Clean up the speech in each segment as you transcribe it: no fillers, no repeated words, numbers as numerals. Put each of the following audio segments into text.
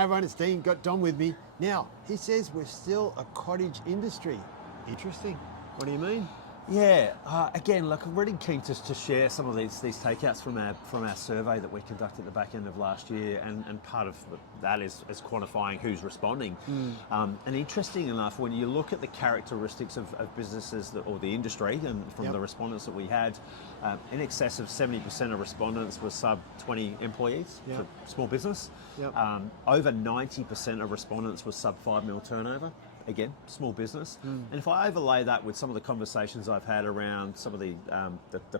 Hey everyone, it's Dean, got Dom with me. Now, he says we're still a cottage industry. Interesting. What do you mean? Yeah, again, look, I'm really keen to share some of these takeouts from our survey that we conducted at the back end of last year, and part of that is quantifying who's responding. And interesting enough, when you look at the characteristics of businesses or the industry, and from the respondents that we had, in excess of 70% of respondents were sub 20 employees, for small business. Over 90% of respondents were sub 5 mil turnover. Again, small business. And if I overlay that with some of the conversations I've had around some of the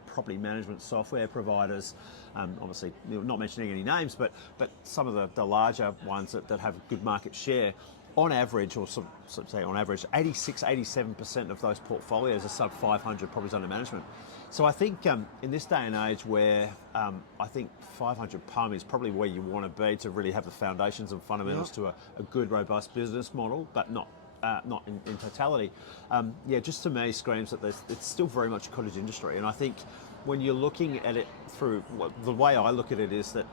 property management software providers, obviously not mentioning any names, but some of the larger ones that have good market share, on average, or say on average, 86, 87% of those portfolios are sub 500 properties under management. So I think in this day and age where I think 500 PUM is probably where you want to be to really have the foundations and fundamentals to a good, robust business model, but not in totality. Just to me screams that it's still very much a cottage industry. And I think when you're looking at it through, the way I look at it is that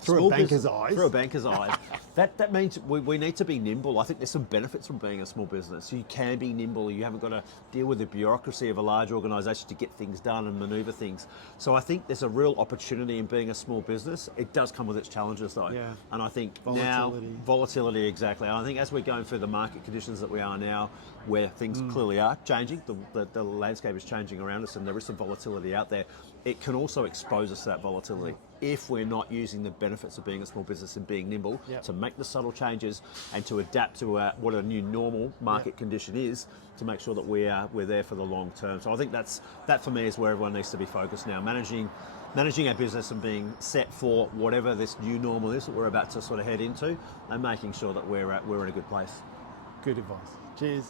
Through a banker's eyes. Through a banker's eyes. That means we need to be nimble. I think there's some benefits from being a small business. You can be nimble. You haven't got to deal with the bureaucracy of a large organisation to get things done and manoeuvre things. So I think there's a real opportunity in being a small business. It does come with its challenges though. Yeah. And I think Volatility, exactly. And I think as we're going through the market conditions that we are now, where things clearly are changing, the landscape is changing around us, and there is some volatility out there. It can also expose us to that volatility if we're not using the benefits of being a small business and being nimble to make the subtle changes and to adapt to what a new normal market condition is, to make sure that we're there for the long term. So I think that for me is where everyone needs to be focused now, managing our business and being set for whatever this new normal is that we're about to sort of head into, and making sure that we're in a good place. Good advice. Cheers.